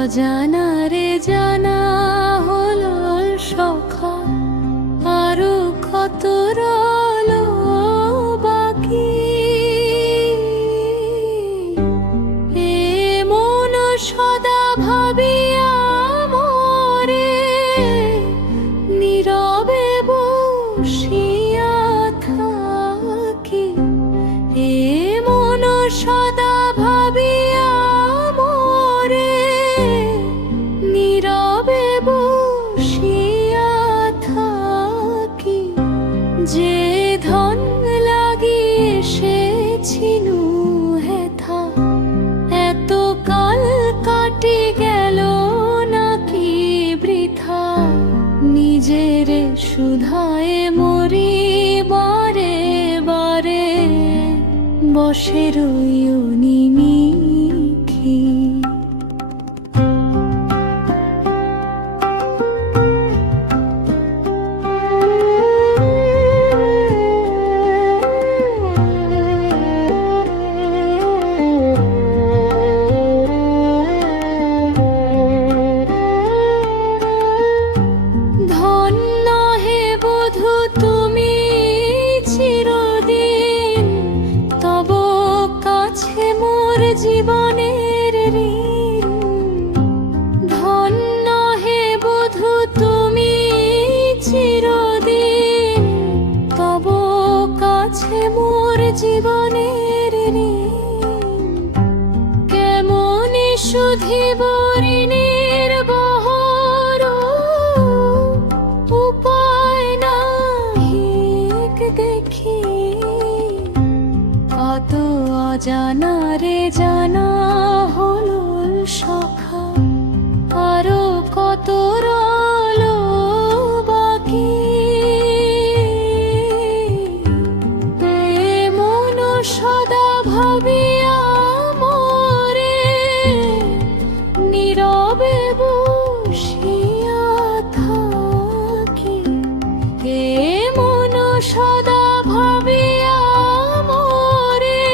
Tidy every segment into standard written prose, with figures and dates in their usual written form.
অজানা রে জানা হলো সখা, আরো কত রলো বাকি। এ মন সদা ভাবিয়া মরে, নীরবে বসিয়া থাকি। এ মন সদা ভাবিয়া মরে, নীরবে বসিয়া থাকি। যে ধন লাগি এসেছিনু হেথা, এত কাল কাটি গেল নাকি বৃথা। নিজেরে শুধায় মরি বারে বারে, বসে রইও নিমিখি। ধন্য হে বধূ তুমি চিরদিন, তব কাছে মোর জীবনের ঋণ। ধন্য হে বধূ তুমি চিরদিন, তব কাছে মোর জীবনের ঋণ। কেমন শুধিব ঋণের বহর, উপায় নাহিক দেখি। কত অজানা রে জানা হলো সখা, আরো কত রলো বাকি। এ মন সদা ভাবিয়া মরে, নীরবে বসিয়া থাকি। এ মন সদা ভাবিয়া মরে,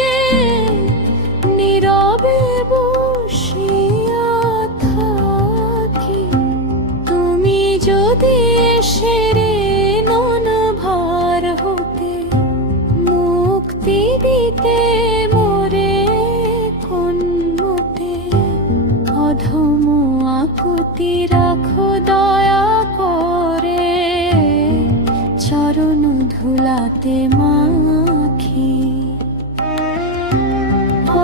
নীরবে বসিয়া থাকি। তুমি যদি এসে রে নন ভার হতে, মুক্তি দিতে মোরে কোন মতে। অধম আকুতি রাখো দয়া করে, চরণ ধুলাতে মাখি।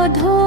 অধম